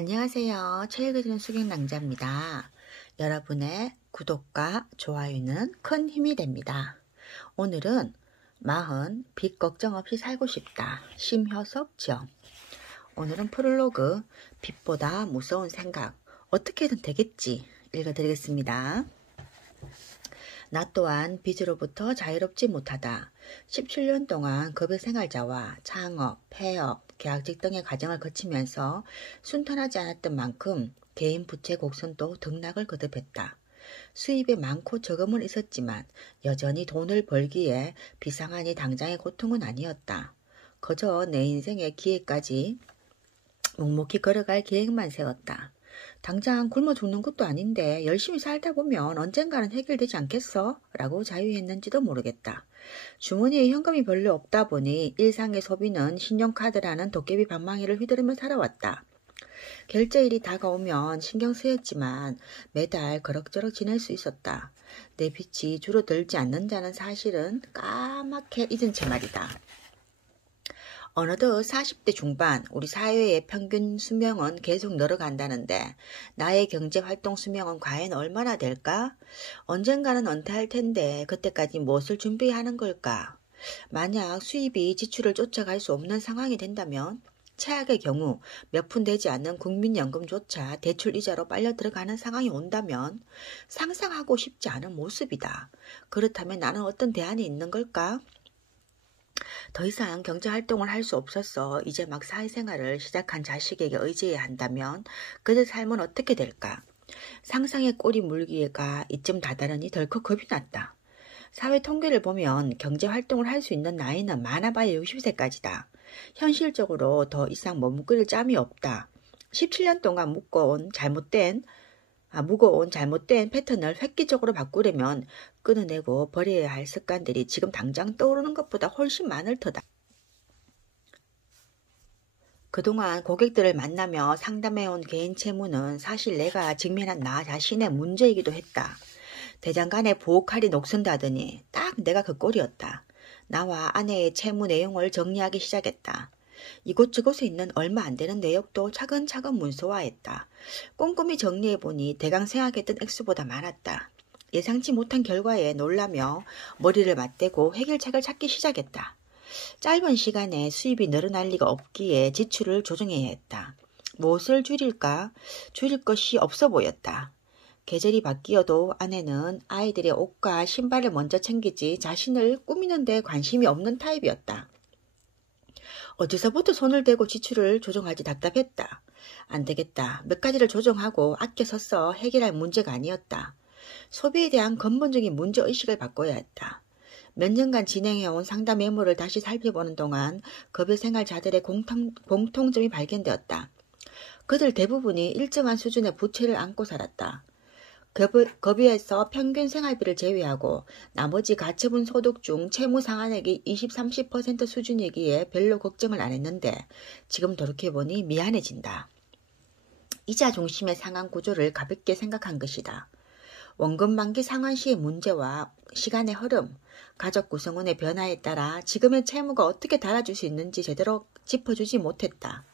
안녕하세요. 책 읽어주는 수경낭자입니다. 여러분의 구독과 좋아요는 큰 힘이 됩니다. 오늘은 빚 걱정 없이 살고 싶다. 심효섭 정. 오늘은 프롤로그 빚보다 무서운 생각 어떻게든 되겠지 읽어드리겠습니다. 나 또한 빚으로부터 자유롭지 못하다. 17년 동안 급여 생활자와 창업, 폐업, 계약직 등의 과정을 거치면서 순탄하지 않았던 만큼 개인 부채 곡선도 등락을 거듭했다. 수입에 많고 적음은 있었지만 여전히 돈을 벌기에 비상하니 당장의 고통은 아니었다. 그저 내 인생의 기회까지 묵묵히 걸어갈 계획만 세웠다. 당장 굶어 죽는 것도 아닌데 열심히 살다 보면 언젠가는 해결되지 않겠어? 라고 자유했는지도 모르겠다. 주머니에 현금이 별로 없다 보니 일상의 소비는 신용카드라는 도깨비 방망이를 휘두르며 살아왔다. 결제일이 다가오면 신경 쓰였지만 매달 그럭저럭 지낼 수 있었다. 내 빚이 줄어들지 않는다는 사실은 까맣게 잊은 채 말이다. 어느덧 40대 중반 우리 사회의 평균 수명은 계속 늘어간다는데 나의 경제활동 수명은 과연 얼마나 될까? 언젠가는 은퇴할 텐데 그때까지 무엇을 준비하는 걸까? 만약 수입이 지출을 쫓아갈 수 없는 상황이 된다면 최악의 경우 몇 푼 되지 않는 국민연금조차 대출 이자로 빨려 들어가는 상황이 온다면 상상하고 싶지 않은 모습이다. 그렇다면 나는 어떤 대안이 있는 걸까? 더 이상 경제활동을 할 수 없어서 이제 막 사회생활을 시작한 자식에게 의지해야 한다면 그들 삶은 어떻게 될까? 상상의 꼬리 물기가 이쯤 다다르니 덜컥 겁이 났다. 사회 통계를 보면 경제활동을 할 수 있는 나이는 많아봐야 60세까지다. 현실적으로 더 이상 머뭇거릴 짬이 없다. 17년 동안 무거운 잘못된 패턴을 획기적으로 바꾸려면 끊어내고 버려야 할 습관들이 지금 당장 떠오르는 것보다 훨씬 많을 터다. 그동안 고객들을 만나며 상담해온 개인 채무는 사실 내가 직면한 나 자신의 문제이기도 했다. 대장간에 보호칼이 녹슨다더니 딱 내가 그 꼴이었다. 나와 아내의 채무 내용을 정리하기 시작했다. 이곳저곳에 있는 얼마 안 되는 내역도 차근차근 문서화했다. 꼼꼼히 정리해보니 대강 생각했던 액수보다 많았다. 예상치 못한 결과에 놀라며 머리를 맞대고 해결책을 찾기 시작했다. 짧은 시간에 수입이 늘어날 리가 없기에 지출을 조정해야 했다. 무엇을 줄일까? 줄일 것이 없어 보였다. 계절이 바뀌어도 아내는 아이들의 옷과 신발을 먼저 챙기지 자신을 꾸미는 데 관심이 없는 타입이었다. 어디서부터 손을 대고 지출을 조정할지 답답했다. 안 되겠다. 몇 가지를 조정하고 아껴 썼어 해결할 문제가 아니었다. 소비에 대한 근본적인 문제의식을 바꿔야 했다. 몇 년간 진행해온 상담 메모를 다시 살펴보는 동안 급여생활자들의 공통점이 발견되었다. 그들 대부분이 일정한 수준의 부채를 안고 살았다. 급여에서 평균 생활비를 제외하고 나머지 가처분 소득 중 채무 상환액이 20-30% 수준이기에 별로 걱정을 안 했는데 지금 돌이켜보니 미안해진다. 이자 중심의 상환 구조를 가볍게 생각한 것이다. 원금 만기 상환 시의 문제와 시간의 흐름, 가족 구성원의 변화에 따라 지금의 채무가 어떻게 달라질 수 있는지 제대로 짚어주지 못했다.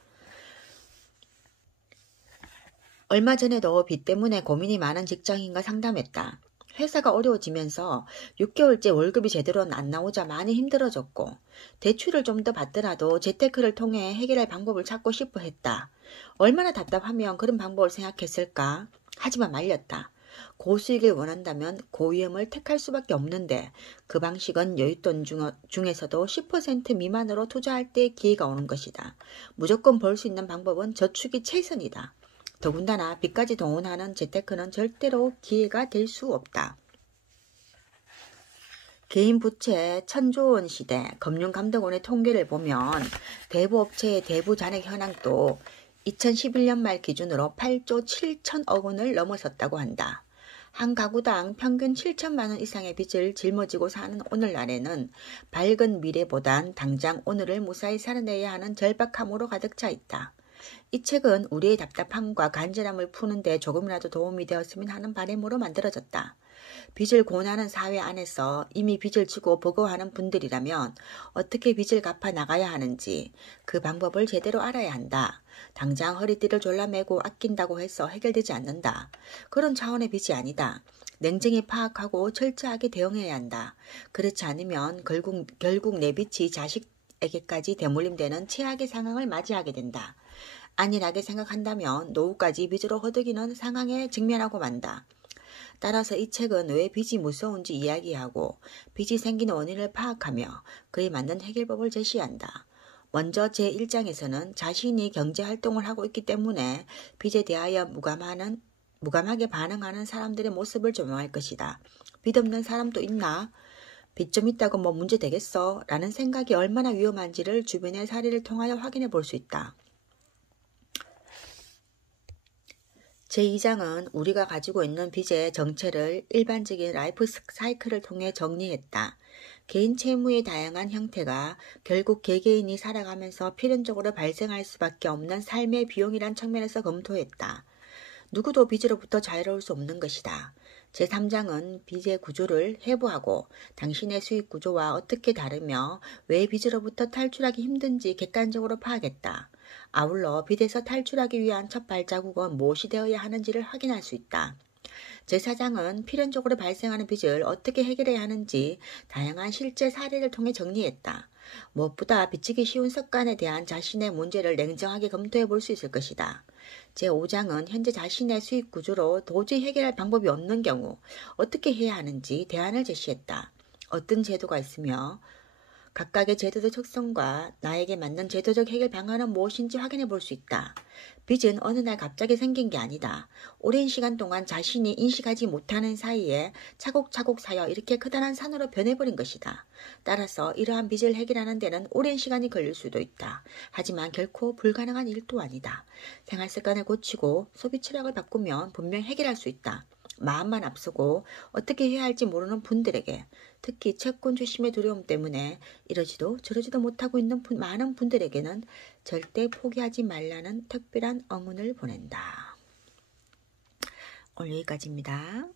얼마 전에도 빚 때문에 고민이 많은 직장인과 상담했다. 회사가 어려워지면서 6개월째 월급이 제대로 안 나오자 많이 힘들어졌고 대출을 좀 더 받더라도 재테크를 통해 해결할 방법을 찾고 싶어 했다. 얼마나 답답하면 그런 방법을 생각했을까? 하지만 말렸다. 고수익을 원한다면 고위험을 택할 수밖에 없는데 그 방식은 여윳돈 중에서도 10% 미만으로 투자할 때 기회가 오는 것이다. 무조건 벌 수 있는 방법은 저축이 최선이다. 더군다나 빚까지 동원하는 재테크는 절대로 기회가 될 수 없다. 개인 부채 1000조 원 시대 금융감독원의 통계를 보면 대부업체의 대부 잔액 현황도 2011년 말 기준으로 8조 7천억 원을 넘어섰다고 한다. 한 가구당 평균 7천만 원 이상의 빚을 짊어지고 사는 오늘날에는 밝은 미래보단 당장 오늘을 무사히 살아내야 하는 절박함으로 가득 차 있다. 이 책은 우리의 답답함과 간절함을 푸는 데 조금이라도 도움이 되었으면 하는 바람으로 만들어졌다. 빚을 고하는 사회 안에서 이미 빚을 지고 버거워하는 분들이라면 어떻게 빚을 갚아 나가야 하는지 그 방법을 제대로 알아야 한다. 당장 허리띠를 졸라매고 아낀다고 해서 해결되지 않는다. 그런 차원의 빚이 아니다. 냉정히 파악하고 철저하게 대응해야 한다. 그렇지 않으면 결국 내 빚이 자식에게까지 대물림되는 최악의 상황을 맞이하게 된다. 안일하게 생각한다면 노후까지 빚으로 허덕이는 상황에 직면하고 만다. 따라서 이 책은 왜 빚이 무서운지 이야기하고 빚이 생기는 원인을 파악하며 그에 맞는 해결법을 제시한다. 먼저 제1장에서는 자신이 경제활동을 하고 있기 때문에 빚에 대하여 무감하게 반응하는 사람들의 모습을 조명할 것이다. 빚 없는 사람도 있나? 빚 좀 있다고 뭐 문제 되겠어? 라는 생각이 얼마나 위험한지를 주변의 사례를 통하여 확인해 볼 수 있다. 제2장은 우리가 가지고 있는 빚의 정체를 일반적인 라이프 사이클을 통해 정리했다. 개인 채무의 다양한 형태가 결국 개개인이 살아가면서 필연적으로 발생할 수밖에 없는 삶의 비용이란 측면에서 검토했다. 누구도 빚으로부터 자유로울 수 없는 것이다. 제3장은 빚의 구조를 해부하고 당신의 수익 구조와 어떻게 다르며 왜 빚으로부터 탈출하기 힘든지 객관적으로 파악했다. 아울러 빚에서 탈출하기 위한 첫 발자국은 무엇이 되어야 하는지를 확인할 수 있다. 제4장은 필연적으로 발생하는 빚을 어떻게 해결해야 하는지 다양한 실제 사례를 통해 정리했다. 무엇보다 빚지기 쉬운 습관에 대한 자신의 문제를 냉정하게 검토해 볼 수 있을 것이다. 제5장은 현재 자신의 수익 구조로 도저히 해결할 방법이 없는 경우 어떻게 해야 하는지 대안을 제시했다. 어떤 제도가 있으며 각각의 제도적 특성과 나에게 맞는 제도적 해결 방안은 무엇인지 확인해 볼 수 있다. 빚은 어느 날 갑자기 생긴 게 아니다. 오랜 시간 동안 자신이 인식하지 못하는 사이에 차곡차곡 쌓여 이렇게 커다란 산으로 변해버린 것이다. 따라서 이러한 빚을 해결하는 데는 오랜 시간이 걸릴 수도 있다. 하지만 결코 불가능한 일도 아니다. 생활 습관을 고치고 소비 철학을 바꾸면 분명 해결할 수 있다. 마음만 앞서고 어떻게 해야 할지 모르는 분들에게, 특히 채권 주심의 두려움 때문에 이러지도 저러지도 못하고 있는 많은 분들에게는 절대 포기하지 말라는 특별한 어문을 보낸다. 오늘 여기까지입니다.